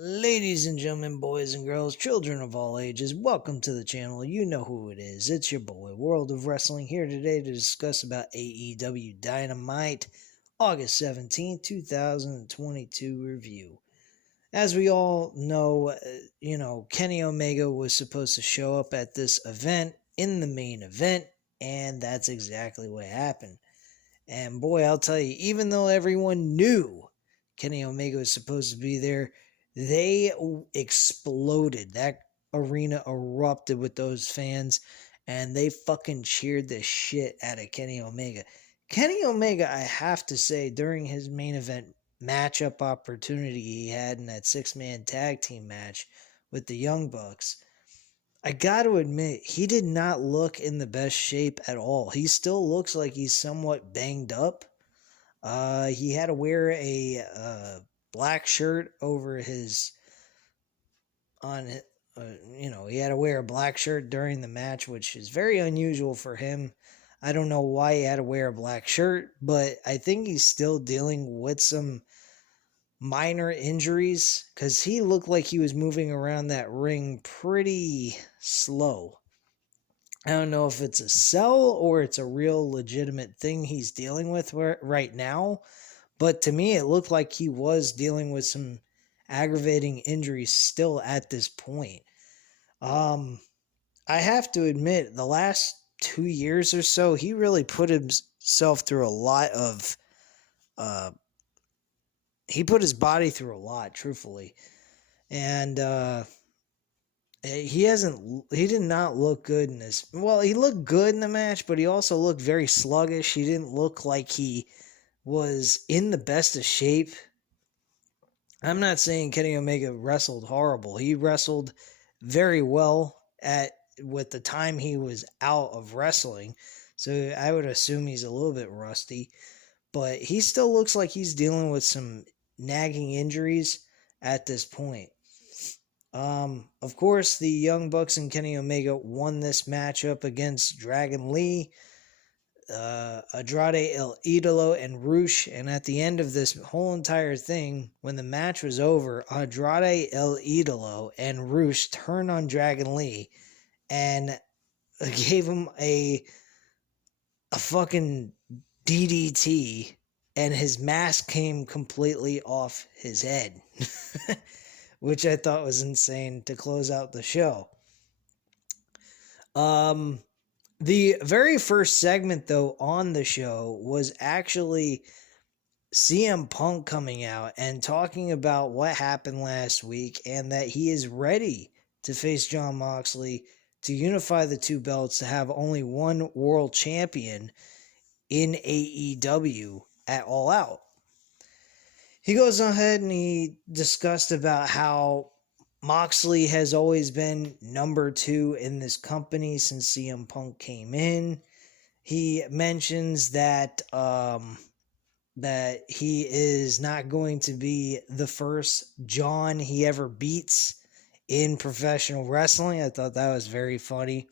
Ladies and gentlemen, boys and girls, children of all ages, welcome to the channel. You know who it is. It's your boy, World of Wrestling, here today to discuss about AEW Dynamite, August 17th, 2022 review. As we all know, Kenny Omega was supposed to show up at this event in the main event, and that's exactly what happened. And boy, I'll tell you, even though everyone knew Kenny Omega was supposed to be there, they exploded. That arena erupted with those fans, and they fucking cheered the shit out of Kenny Omega. Kenny Omega, I have to say, during his main event matchup opportunity he had in that six-man tag team match with the Young Bucks, I got to admit, he did not look in the best shape at all. He still looks like he's somewhat banged up. He had to wear a black shirt over his he had to wear a black shirt during the match, which is very unusual for him. I don't know why he had to wear a black shirt, but I think he's still dealing with some minor injuries because he looked like he was moving around that ring pretty slow. I don't know if it's a sell or it's a real legitimate thing he's dealing with right now, but to me it looked like he was dealing with some aggravating injuries still at this point. I have to admit, the last 2 years or so, he really put himself through a lot of he put his body through a lot, truthfully. And he did not look good in this. Well, he looked good in the match, but he also looked very sluggish. He didn't look like he was in the best of shape. I'm not saying Kenny Omega wrestled horrible. He wrestled very well with the time he was out of wrestling. So I would assume he's a little bit rusty, but he still looks like he's dealing with some nagging injuries at this point. Of course, the Young Bucks and Kenny Omega won this matchup against Dragon Lee, Andrade El Idolo, and Rush. And at the end of this whole entire thing, when the match was over, Andrade El Idolo and Rush turned on Dragon Lee and gave him a fucking DDT, and his mask came completely off his head. Which I thought was insane to close out the show. The very first segment, though, on the show was actually CM Punk coming out and talking about what happened last week and that he is ready to face Jon Moxley to unify the two belts to have only one world champion in AEW at All Out. He goes ahead and he discussed about how Moxley has always been number 2 in this company since CM Punk came in. He mentions that that he is not going to be the first John he ever beats in professional wrestling. I thought that was very funny.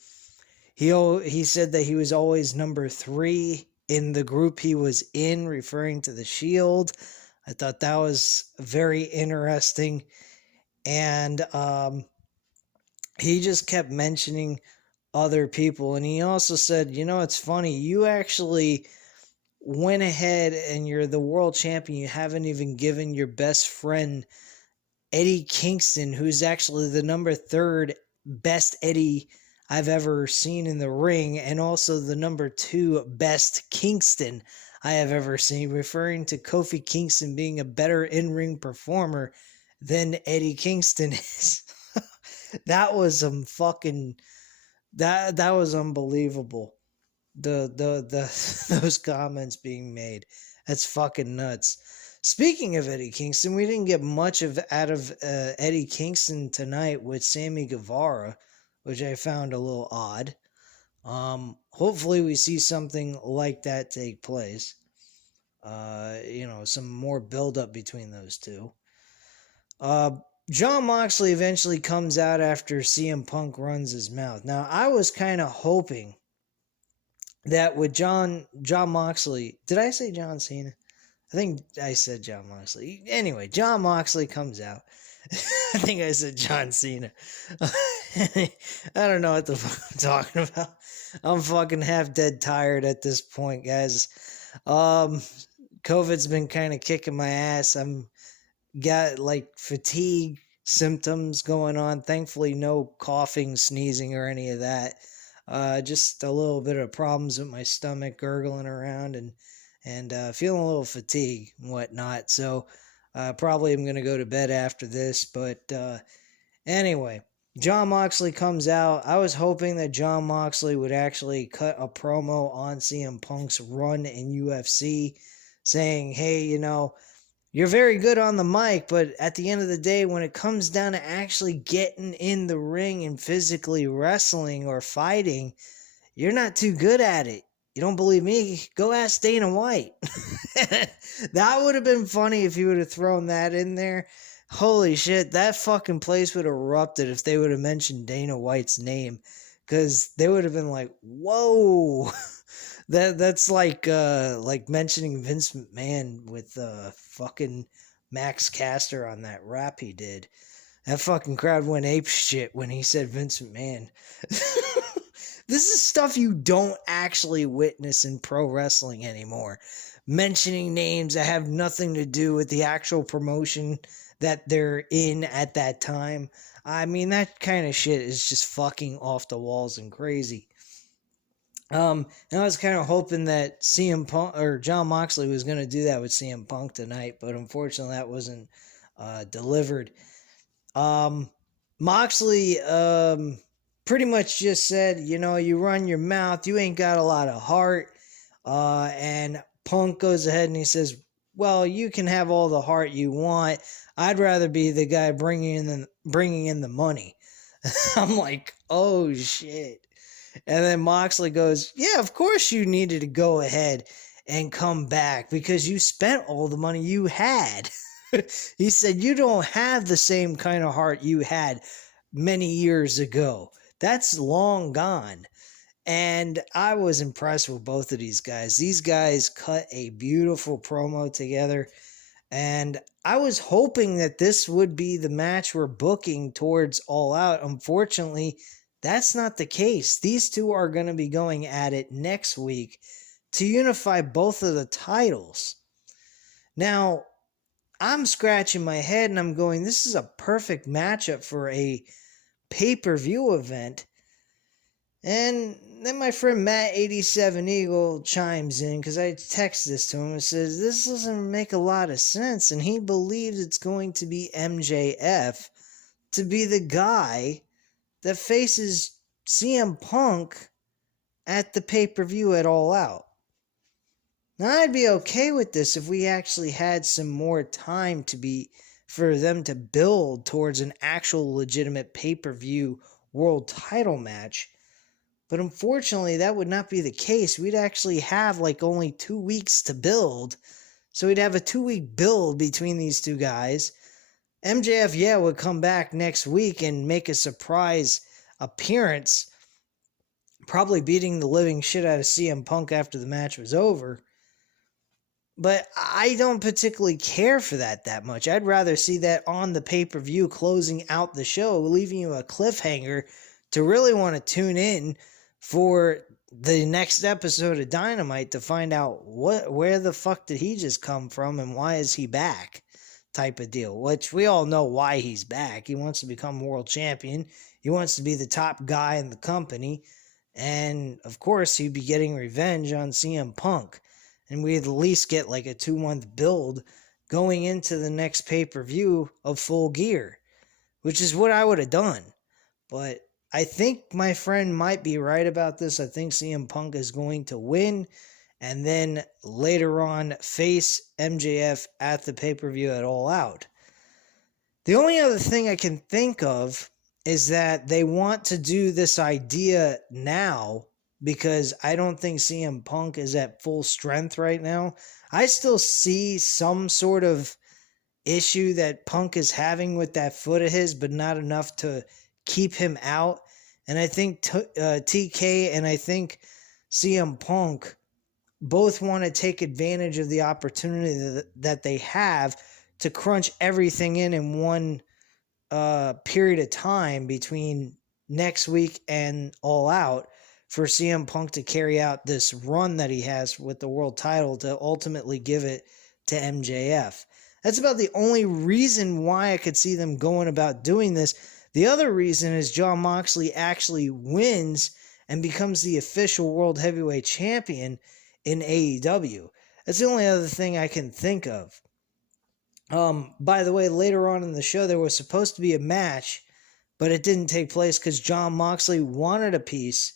He said that he was always number 3 in the group he was in, referring to the Shield. I thought that was very interesting. And he just kept mentioning other people. And he also said, it's funny, you actually went ahead and you're the world champion. You haven't even given your best friend, Eddie Kingston, who's actually the number 3 best Eddie I've ever seen in the ring, and also the number 2 best Kingston I have ever seen, referring to Kofi Kingston being a better in-ring performer than Eddie Kingston is. That was some fucking that was unbelievable. Those comments being made. That's fucking nuts. Speaking of Eddie Kingston, we didn't get much out of Eddie Kingston tonight with Sammy Guevara, which I found a little odd. Hopefully we see something like that take place. Some more build-up between those two. Jon Moxley eventually comes out after CM Punk runs his mouth. Now, I was kind of hoping that with Jon Moxley... Did I say John Cena? I think I said Jon Moxley. Anyway, Jon Moxley comes out, I think I said John Cena. I don't know what the fuck I'm talking about. I'm fucking half dead tired at this point, guys. Um, COVID's been kind of kicking my ass. I'm got like fatigue symptoms going on. Thankfully, no coughing, sneezing, or any of that. Just a little bit of problems with my stomach, gurgling around, and feeling a little fatigue and whatnot. So probably I'm gonna go to bed after this. But anyway, Jon Moxley comes out. I was hoping that Jon Moxley would actually cut a promo on CM Punk's run in UFC, saying, "Hey, you're very good on the mic, but at the end of the day, when it comes down to actually getting in the ring and physically wrestling or fighting, you're not too good at it. You don't believe me? Go ask Dana White." That would have been funny if you would have thrown that in there. Holy shit, that fucking place would have erupted if they would have mentioned Dana White's name. Because they would have been like, whoa. That's like mentioning Vince McMahon with fucking Max Caster on that rap he did. That fucking crowd went ape shit when he said Vince McMahon. This is stuff you don't actually witness in pro wrestling anymore. Mentioning names that have nothing to do with the actual promotion that they're in at that time. I mean, that kind of shit is just fucking off the walls and crazy. And I was kind of hoping that CM Punk or Jon Moxley was going to do that with CM Punk tonight, but unfortunately that wasn't delivered. Moxley pretty much just said, you run your mouth, you ain't got a lot of heart. And Punk goes ahead and he says, well, you can have all the heart you want. I'd rather be the guy bringing in the money. I'm like, oh shit. And then Moxley goes, yeah, of course you needed to go ahead and come back because you spent all the money you had. He said, you don't have the same kind of heart you had many years ago. That's long gone. And I was impressed with both of these guys. These guys cut a beautiful promo together. And I was hoping that this would be the match we're booking towards All Out. Unfortunately, that's not the case. These two are going to be going at it next week to unify both of the titles. Now, I'm scratching my head and I'm going, this is a perfect matchup for a pay-per-view event. And then my friend Matt87 Eagle chimes in because I text this to him and says, this doesn't make a lot of sense. And he believes it's going to be MJF to be the guy that faces CM Punk at the pay-per-view at All Out. Now, I'd be okay with this if we actually had some more time for them to build towards an actual legitimate pay-per-view world title match. But unfortunately, that would not be the case. We'd actually have only 2 weeks to build. So we'd have a 2-week build between these two guys. MJF, would come back next week and make a surprise appearance, probably beating the living shit out of CM Punk after the match was over. But I don't particularly care for that much. I'd rather see that on the pay-per-view closing out the show, leaving you a cliffhanger to really want to tune in for the next episode of Dynamite to find out where the fuck did he just come from and why is he back type of deal, which we all know why he's back. He wants to become world champion. He wants to be the top guy in the company. And of course, he'd be getting revenge on CM Punk. And we'd at least get a 2-month build going into the next pay-per-view of Full Gear, which is what I would have done. But I think my friend might be right about this. I think CM Punk is going to win and then later on face MJF at the pay-per-view at All Out. The only other thing I can think of is that they want to do this idea now because I don't think CM Punk is at full strength right now. I still see some sort of issue that Punk is having with that foot of his, but not enough to keep him out. And I think TK and I think CM Punk both want to take advantage of the opportunity that they have to crunch everything in one period of time between next week and All Out for CM Punk to carry out this run that he has with the world title to ultimately give it to MJF. That's about the only reason why I could see them going about doing this. The other reason is Jon Moxley actually wins and becomes the official World Heavyweight Champion in AEW. That's the only other thing I can think of. By the way, later on in the show, there was supposed to be a match, but it didn't take place because Jon Moxley wanted a piece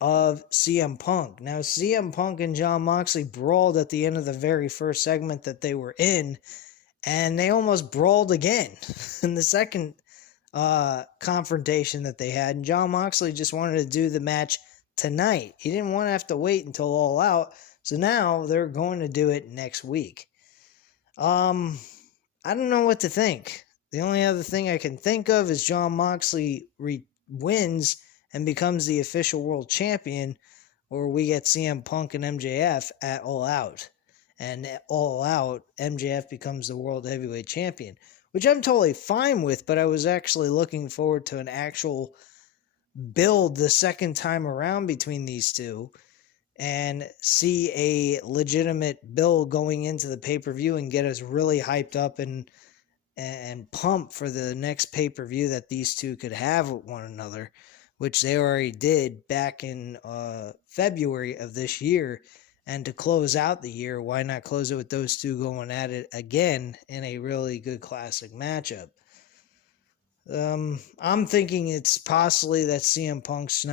of CM Punk. Now, CM Punk and Jon Moxley brawled at the end of the very first segment that they were in, and they almost brawled again in the second confrontation that they had. And Jon Moxley just wanted to do the match tonight. He didn't want to have to wait until All Out, so now they're going to do it next week. I don't know what to think. The only other thing I can think of is Jon Moxley wins and becomes the official world champion, or we get CM Punk and MJF at All Out. And at All Out, MJF becomes the world heavyweight champion, which I'm totally fine with, but I was actually looking forward to an actual build the second time around between these two and see a legitimate build going into the pay-per-view and get us really hyped up and pumped for the next pay-per-view that these two could have with one another, which they already did back in February of this year. And to close out the year, why not close it with those two going at it again in a really good classic matchup? I'm thinking it's possibly that CM Punk's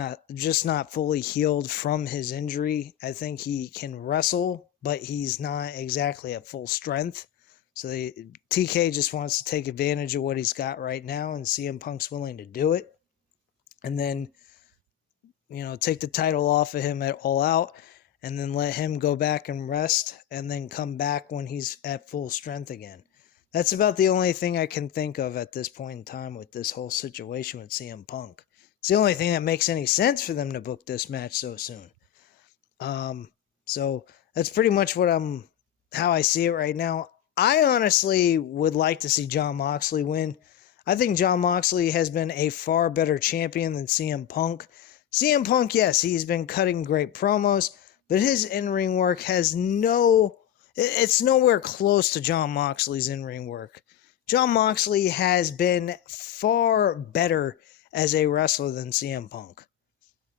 not fully healed from his injury. I think he can wrestle, but he's not exactly at full strength. So TK just wants to take advantage of what he's got right now, and CM Punk's willing to do it. And then, take the title off of him at All Out, and then let him go back and rest, and then come back when he's at full strength again. That's about the only thing I can think of at this point in time with this whole situation with CM Punk. It's the only thing that makes any sense for them to book this match so soon. So that's pretty much how I see it right now. I honestly would like to see Jon Moxley win. I think Jon Moxley has been a far better champion than CM Punk. CM Punk, yes, he's been cutting great promos, but his in-ring work it's nowhere close to Jon Moxley's in-ring work. Jon Moxley has been far better as a wrestler than CM Punk.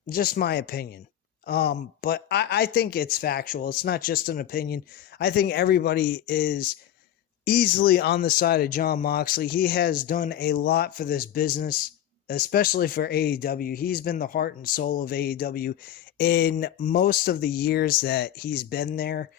Just my opinion. But I think it's factual. It's not just an opinion. I think everybody is easily on the side of Jon Moxley. He has done a lot for this business, especially for AEW. He's been the heart and soul of AEW in most of the years that he's been there.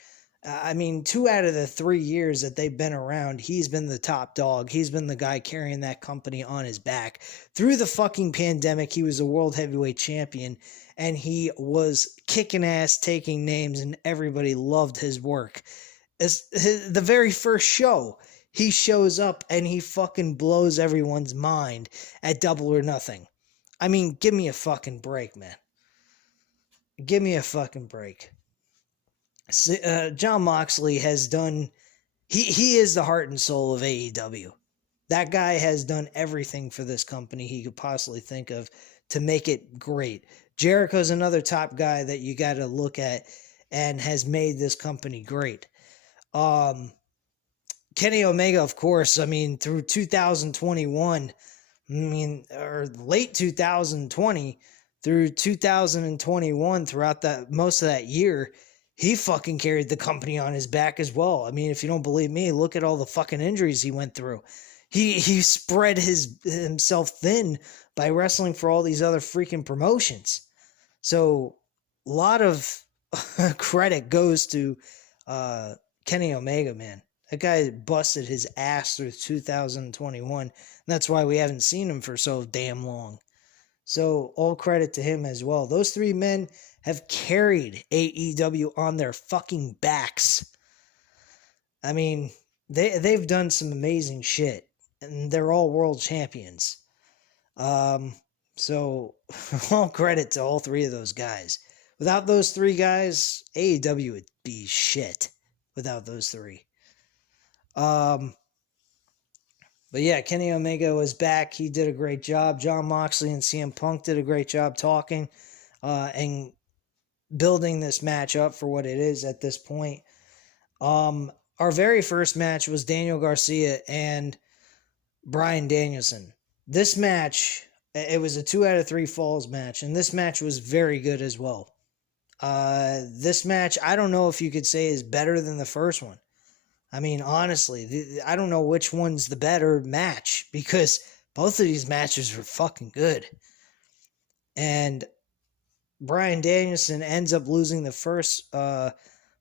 2 out of the 3 years that they've been around, he's been the top dog. He's been the guy carrying that company on his back. Through the fucking pandemic, he was a world heavyweight champion, and he was kicking ass, taking names, and everybody loved his work. The very first show, he shows up and he fucking blows everyone's mind at Double or Nothing. Give me a fucking break, man. Give me a fucking break. Jon Moxley has done... He is the heart and soul of AEW. That guy has done everything for this company he could possibly think of to make it great. Jericho's another top guy that you got to look at and has made this company great. Kenny Omega, of course, through 2021, or late 2020 through 2021, throughout most of that year, he fucking carried the company on his back as well. If you don't believe me, look at all the fucking injuries he went through. He spread himself thin by wrestling for all these other freaking promotions. So a lot of credit goes to Kenny Omega, man. That guy busted his ass through 2021. And that's why we haven't seen him for so damn long. So all credit to him as well. Those 3 men have carried AEW on their fucking backs. They've done some amazing shit. And they're all world champions. So all credit to all 3 of those guys. Without those 3 guys, AEW would be shit. Without those 3. But yeah, Kenny Omega was back. He did a great job. Jon Moxley and CM Punk did a great job talking and building this match up for what it is at this point. Our very first match was Daniel Garcia and Bryan Danielson. This match, it was a 2 out of 3 falls match, and this match was very good as well. This match, I don't know if you could say is better than the first one. I mean, honestly, I don't know which one's the better match because both of these matches were fucking good. And Bryan Danielson ends up losing the first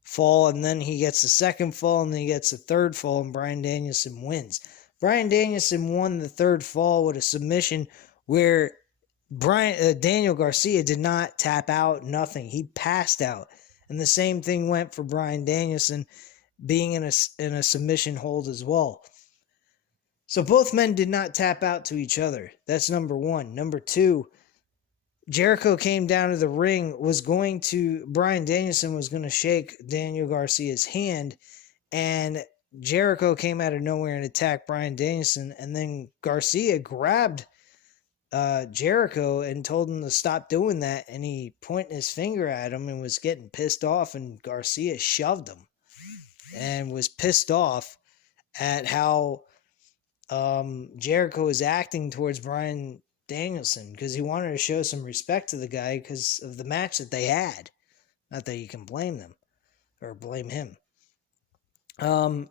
fall, and then he gets the second fall, and then he gets the third fall, and Bryan Danielson wins. Bryan Danielson won the third fall with a submission where Daniel Garcia did not tap out, nothing. He passed out. And the same thing went for Bryan Danielson being in a submission hold as well. So both men did not tap out to each other. That's number one. Number two, Jericho came down to the ring, Bryan Danielson was going to shake Daniel Garcia's hand, and Jericho came out of nowhere and attacked Bryan Danielson, and then Garcia grabbed Jericho and told him to stop doing that, and he pointed his finger at him and was getting pissed off, and Garcia shoved him and was pissed off at how Jericho was acting towards Bryan Danielson because he wanted to show some respect to the guy because of the match that they had. Not that you can blame them or blame him.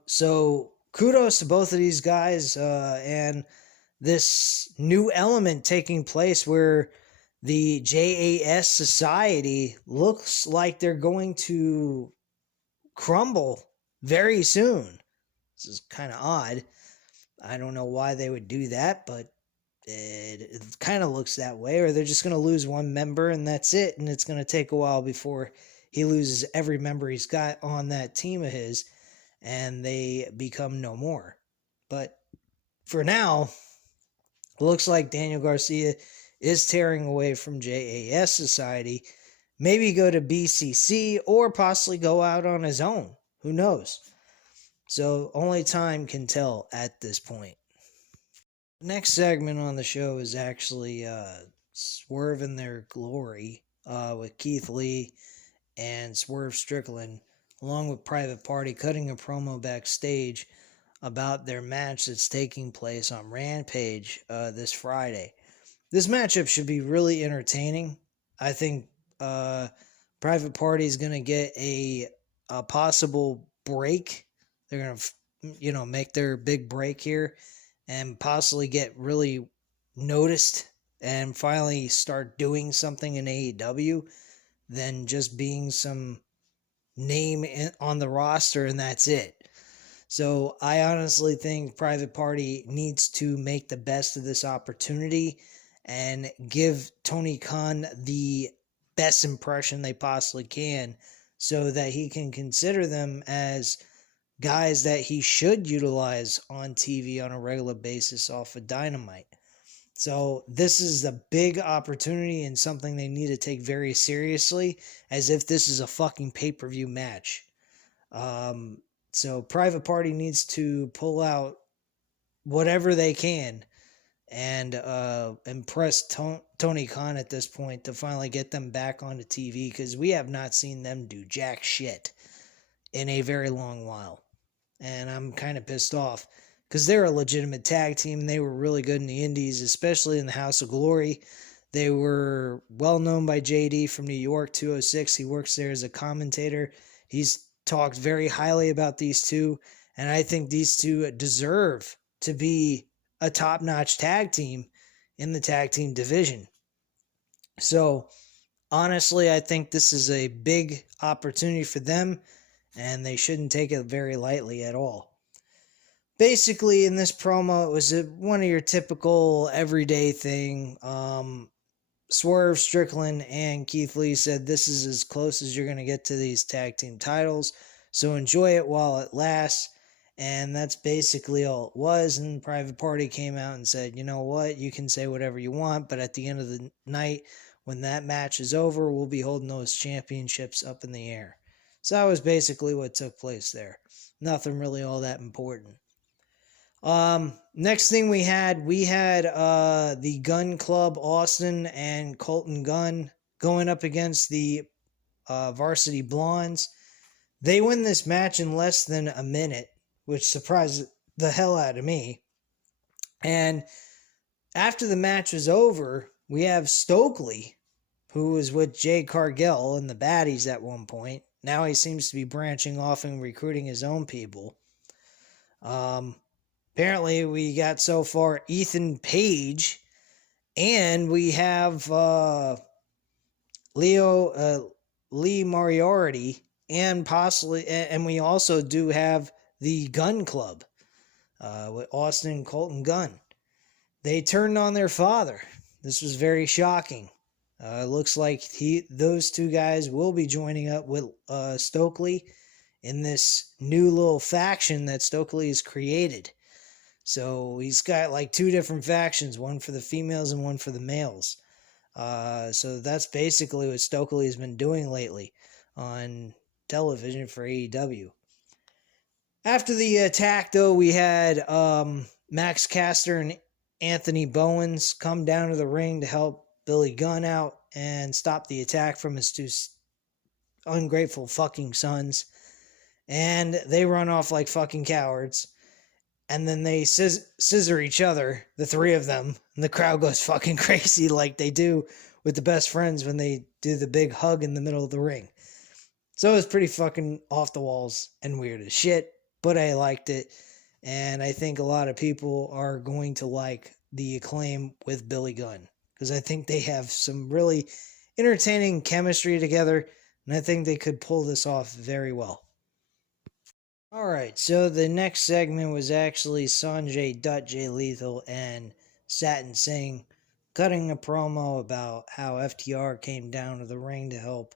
So kudos to both of these guys and this new element taking place where the JAS Society looks like they're going to crumble very soon. This is kind of odd. I don't know why they would do that, but it kind of looks that way. Or they're just going to lose one member and that's it. And it's going to take a while before he loses every member he's got on that team of his and they become no more. But for now, it looks like Daniel Garcia is tearing away from JAS Society. Maybe go to BCC or possibly go out on his own. Who knows? So only time can tell at this point. Next segment on the show is actually Swerve in Their Glory with Keith Lee and Swerve Strickland, along with Private Party, cutting a promo backstage about their match that's taking place on Rampage this Friday. This matchup should be really entertaining. I think Private Party is going to get a possible break. They're going to, make their big break here and possibly get really noticed and finally start doing something in AEW than just being some name on the roster and that's it. So I honestly think Private Party needs to make the best of this opportunity and give Tony Khan the best impression they possibly can so that he can consider them as guys that he should utilize on TV on a regular basis off of Dynamite. So this is a big opportunity and something they need to take very seriously as if this is a fucking pay-per-view match. So Private Party needs to pull out whatever they can and impress Tony Khan at this point to finally get them back onto TV because we have not seen them do jack shit in a very long while. And I'm kind of pissed off because they're a legitimate tag team. They were really good in the Indies, especially in the House of Glory. They were well known by JD from New York 206. He works there as a commentator. He's talked very highly about these two, and I think these two deserve to be a top-notch tag team in the tag team division. So, honestly, I think this is a big opportunity for them, and they shouldn't take it very lightly at all. Basically, in this promo, it was one of your typical everyday thing. Swerve, Strickland, and Keith Lee said this is as close as you're going to get to these tag team titles, so enjoy it while it lasts. And that's basically all it was. And Private Party came out and said, you know what, you can say whatever you want, but at the end of the night, when that match is over, we'll be holding those championships up in the air. So that was basically what took place there. Nothing really all that important. Next thing we had the Gun Club, Austin and Colton Gunn, going up against the Varsity Blondes. They win this match in less than a minute, which surprised the hell out of me. And after the match was over, we have Stokely, who was with Jade Cargill and the Baddies at one point. Now he seems to be branching off and recruiting his own people. Apparently, we got so far Ethan Page, and we have Lee Moriarty, and possibly, and we also do have the Gun Club with Austin and Colton Gunn. They turned on their father. This was very shocking. It looks like those two guys will be joining up with Stokely in this new little faction that Stokely has created. So he's got like two different factions, one for the females and one for the males. So that's basically what Stokely has been doing lately on television for AEW. After the attack, though, we had Max Caster and Anthony Bowens come down to the ring to help Billy Gunn out and stop the attack from his two ungrateful fucking sons. And they run off like fucking cowards. And then they scissor each other, the three of them. And the crowd goes fucking crazy like they do with the best friends when they do the big hug in the middle of the ring. So it was pretty fucking off the walls and weird as shit. But I liked it. And I think a lot of people are going to like the Acclaim with Billy Gunn, because I think they have some really entertaining chemistry together, and I think they could pull this off very well. Alright, so the next segment was actually Sanjay Dutt, Jay Lethal, and Satin Singh cutting a promo about how FTR came down to the ring to help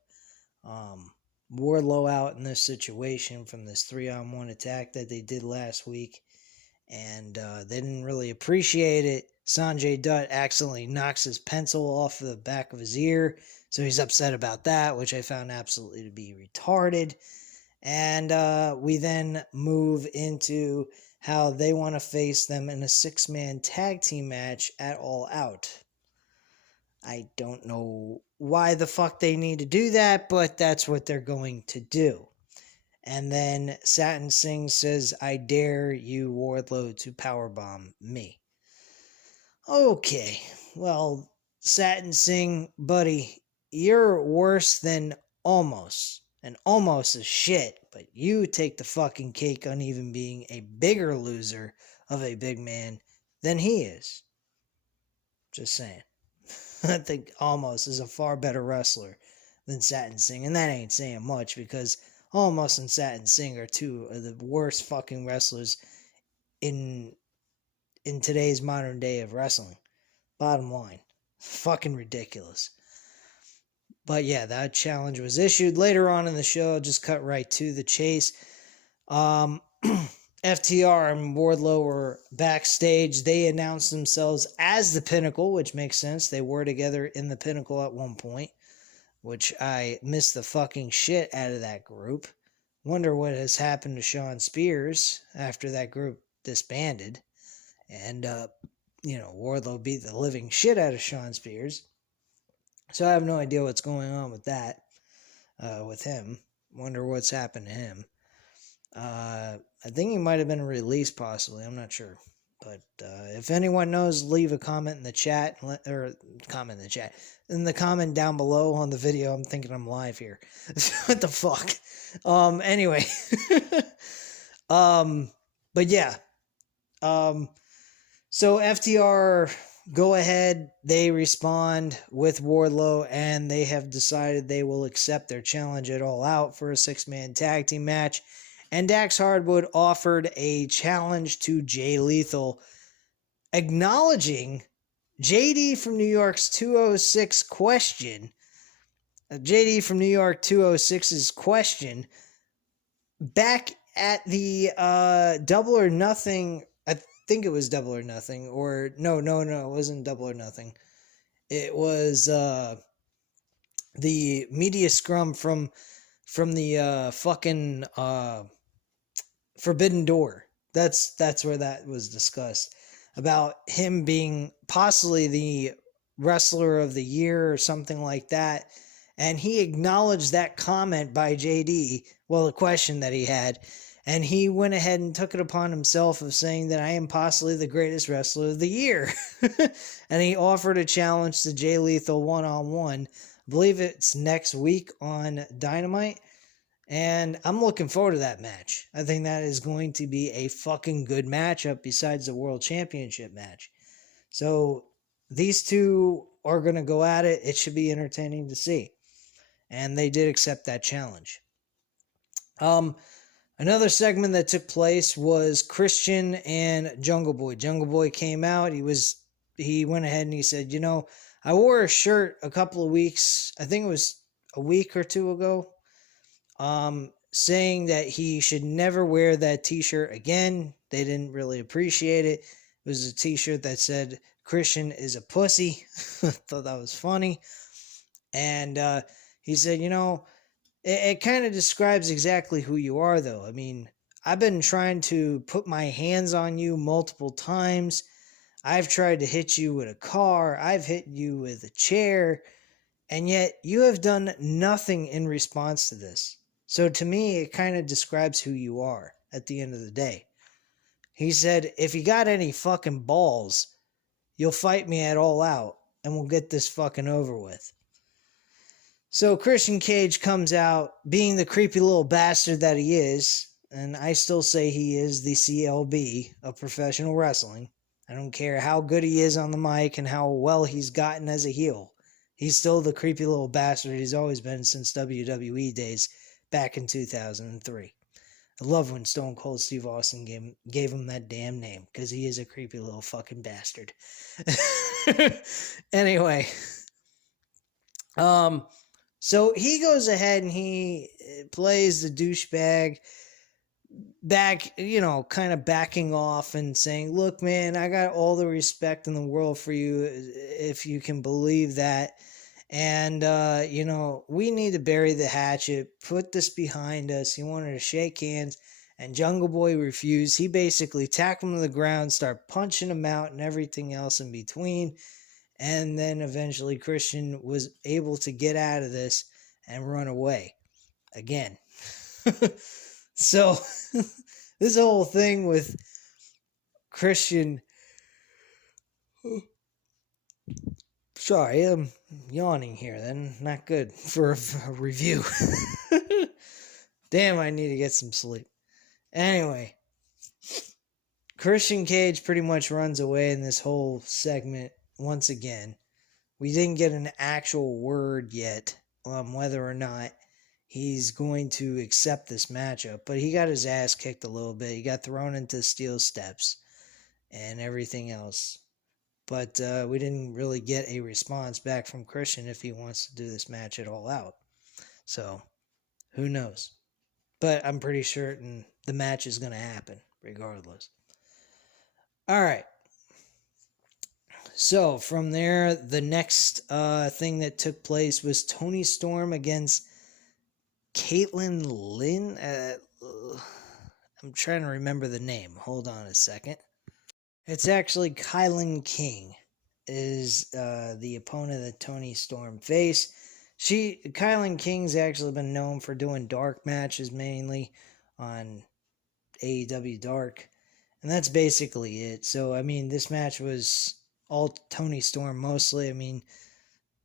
Wardlow out in this situation from this 3-on-1 attack that they did last week. And they didn't really appreciate it. Sanjay Dutt accidentally knocks his pencil off the back of his ear, so he's upset about that, which I found absolutely to be retarded. And we then move into how they want to face them in a 6-man tag team match at All Out. I don't know why the fuck they need to do that, but that's what they're going to do. And then Satin Singh says, "I dare you, Wardlow, to powerbomb me." Okay, well, Satin Singh, buddy, you're worse than Almost. And Almost is shit, but you take the fucking cake on even being a bigger loser of a big man than he is. Just saying. I think Almost is a far better wrestler than Satin Singh, and that ain't saying much, because Almost and Satin Singh are two of the worst fucking wrestlers in today's modern day of wrestling. Bottom line. Fucking ridiculous. But yeah, that challenge was issued later on in the show. Just cut right to the chase. FTR and Wardlow were backstage. They announced themselves as the Pinnacle, which makes sense. They were together in the Pinnacle at one point, which I missed the fucking shit out of that group. Wonder what has happened to Shawn Spears after that group disbanded. And, Wardlow beat the living shit out of Shawn Spears. So I have no idea what's going on with that, with him. Wonder what's happened to him. I think he might have been released, possibly. I'm not sure. But if anyone knows, leave a comment in the chat, in the comment down below on the video. I'm thinking I'm live here. What the fuck? Anyway. But yeah. So FTR go ahead, they respond with Wardlow, and they have decided they will accept their challenge at All Out for a 6-man tag team match. And Dax Hardwood offered a challenge to Jay Lethal, acknowledging JD from New York's 206 question. JD from New York 206's question back at the Double or Nothing. I think it was Double or Nothing, or no, it wasn't Double or Nothing. It was the media scrum from the fucking Forbidden Door. That's where that was discussed, about him being possibly the wrestler of the year or something like that. And he acknowledged that comment by JD, well, the question that he had, and he went ahead and took it upon himself of saying that I am possibly the greatest wrestler of the year. And he offered a challenge to Jay Lethal one-on-one. I believe it's next week on Dynamite. And I'm looking forward to that match. I think that is going to be a fucking good matchup besides the World Championship match. So these two are going to go at it. It should be entertaining to see. And they did accept that challenge. Another segment that took place was Christian and Jungle Boy. Jungle Boy came out. He went ahead and he said, I wore a shirt a couple of weeks, I think it was a week or two ago, saying that he should never wear that t-shirt again. They didn't really appreciate it. It was a t-shirt that said Christian is a pussy. I thought that was funny. And he said, it kind of describes exactly who you are, though. I mean, I've been trying to put my hands on you multiple times. I've tried to hit you with a car. I've hit you with a chair. And yet you have done nothing in response to this. So to me, it kind of describes who you are at the end of the day. He said, if you got any fucking balls, you'll fight me at All Out and we'll get this fucking over with. So Christian Cage comes out being the creepy little bastard that he is. And I still say he is the CLB of professional wrestling. I don't care how good he is on the mic and how well he's gotten as a heel. He's still the creepy little bastard he's always been since WWE days back in 2003. I love when Stone Cold Steve Austin gave him that damn name, because he is a creepy little fucking bastard. Anyway, so he goes ahead and he plays the douchebag back, kind of backing off and saying, look, man, I got all the respect in the world for you, if you can believe that. And, we need to bury the hatchet, put this behind us. He wanted to shake hands, and Jungle Boy refused. He basically tackled him to the ground, started punching him out and everything else in between. And then eventually Christian was able to get out of this and run away again. So this whole thing with Christian... Sorry, I'm yawning here. Then not good for a review. Damn, I need to get some sleep. Anyway, Christian Cage pretty much runs away in this whole segment once again. We didn't get an actual word yet on whether or not he's going to accept this matchup, but he got his ass kicked a little bit. He got thrown into steel steps and everything else. But we didn't really get a response back from Christian if he wants to do this match at All Out. So, who knows? But I'm pretty certain the match is going to happen, regardless. Alright. So, from there, the next thing that took place was Toni Storm against Caitlyn Lynn. I'm trying to remember the name. Hold on a second. It's actually Caitlyn King is the opponent that Toni Storm faced. Caitlyn King's actually been known for doing dark matches mainly on AEW Dark. And that's basically it. So, I mean, this match was all Toni Storm mostly. I mean,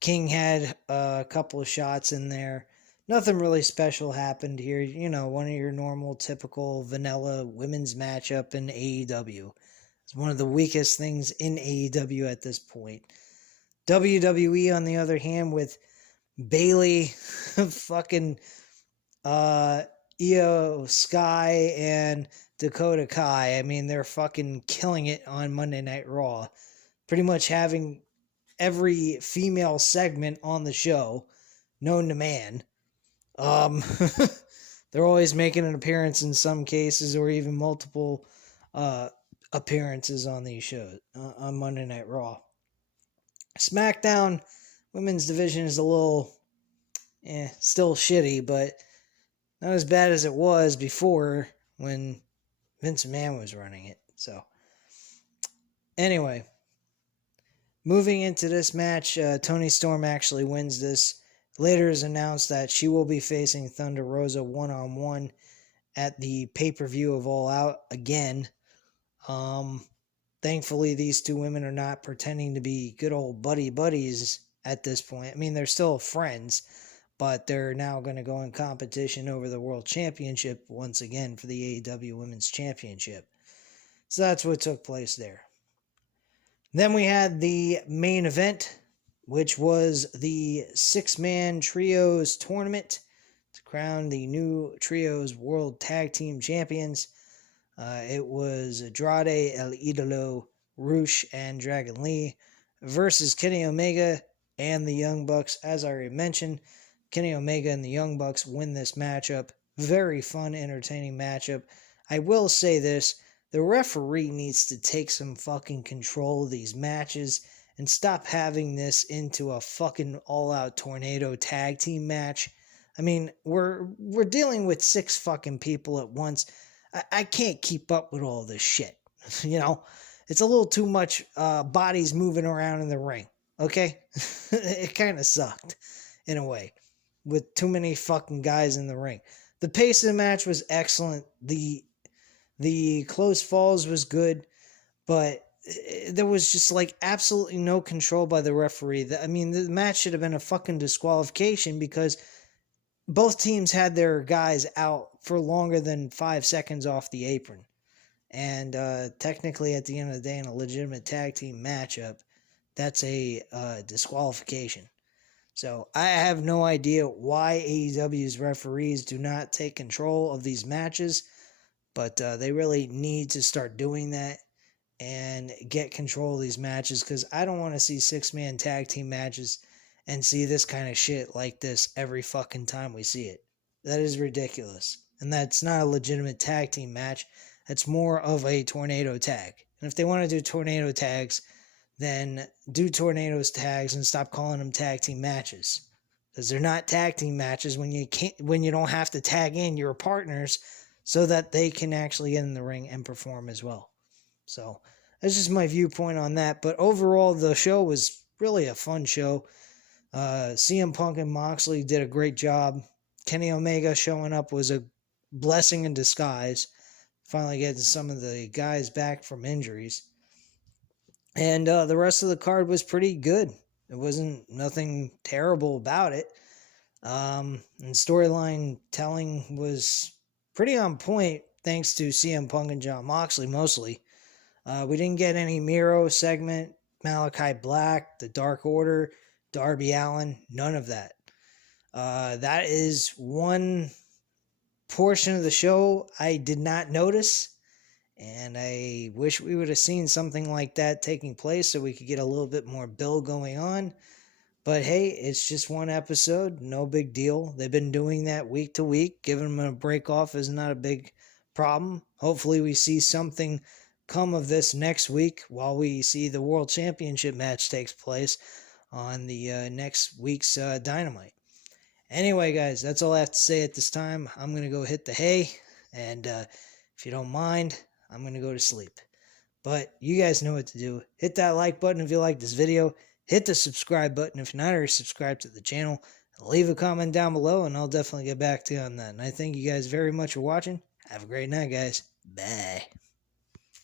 King had a couple of shots in there. Nothing really special happened here. One of your normal, typical, vanilla women's matchup in AEW. It's one of the weakest things in AEW at this point. WWE, on the other hand, with Bayley, fucking Io Sky, and Dakota Kai. I mean, they're fucking killing it on Monday Night Raw. Pretty much having every female segment on the show known to man. They're always making an appearance in some cases, or even multiple appearances on these shows on Monday Night Raw. SmackDown women's division is a little still shitty, but not as bad as it was before when Vince McMahon was running it. So, anyway, moving into this match, Toni Storm actually wins this. Later is announced that she will be facing Thunder Rosa one-on-one at the pay-per-view of All Out again. Thankfully, these two women are not pretending to be good old buddies at this point. I mean, they're still friends, but they're now going to go in competition over the World Championship once again for the AEW Women's Championship. So that's what took place there. Then we had the main event, which was the 6-man trios tournament to crown the new trios World Tag Team Champions. It was Andrade, El Idolo, Rush, and Dragon Lee versus Kenny Omega and the Young Bucks. As I already mentioned, Kenny Omega and the Young Bucks win this matchup. Very fun, entertaining matchup. I will say this, the referee needs to take some fucking control of these matches and stop having this into a fucking all-out tornado tag team match. I mean, we're dealing with 6 fucking people at once. I can't keep up with all this shit. You know, it's a little too much bodies moving around in the ring. Okay? It kind of sucked in a way with too many fucking guys in the ring. The pace of the match was excellent. The close falls was good, but there was just like absolutely no control by the referee. I mean, the match should have been a fucking disqualification because both teams had their guys out for longer than 5 seconds off the apron. And technically, at the end of the day, in a legitimate tag team matchup, that's a disqualification. So I have no idea why AEW's referees do not take control of these matches, but they really need to start doing that and get control of these matches, because I don't want to see 6-man tag team matches and see this kind of shit like this every fucking time we see it. That is ridiculous. And that's not a legitimate tag team match. That's more of a tornado tag. And if they want to do tornado tags, then do tornadoes tags and stop calling them tag team matches. Because they're not tag team matches when you don't have to tag in your partners so that they can actually get in the ring and perform as well. So that's just my viewpoint on that. But overall, the show was really a fun show. CM Punk and Moxley did a great job. Kenny Omega showing up was a blessing in disguise. Finally getting some of the guys back from injuries. And the rest of the card was pretty good. It wasn't nothing terrible about it. And storyline telling was pretty on point thanks to CM Punk and Jon Moxley mostly. We didn't get any Miro segment, Malachi Black, the Dark Order, Darby Allin, none of that. That is one portion of the show I did not notice, and I wish we would have seen something like that taking place so we could get a little bit more build going on. But hey, it's just one episode, no big deal. They've been doing that week to week. Giving them a break off is not a big problem. Hopefully we see something come of this next week while we see the World Championship match takes place on the next week's Dynamite. Anyway, guys, that's all I have to say at this time. I'm going to go hit the hay, and if you don't mind, I'm going to go to sleep. But you guys know what to do. Hit that like button if you like this video. Hit the subscribe button if you're not already subscribed to the channel. Leave a comment down below, and I'll definitely get back to you on that. And I thank you guys very much for watching. Have a great night, guys. Bye.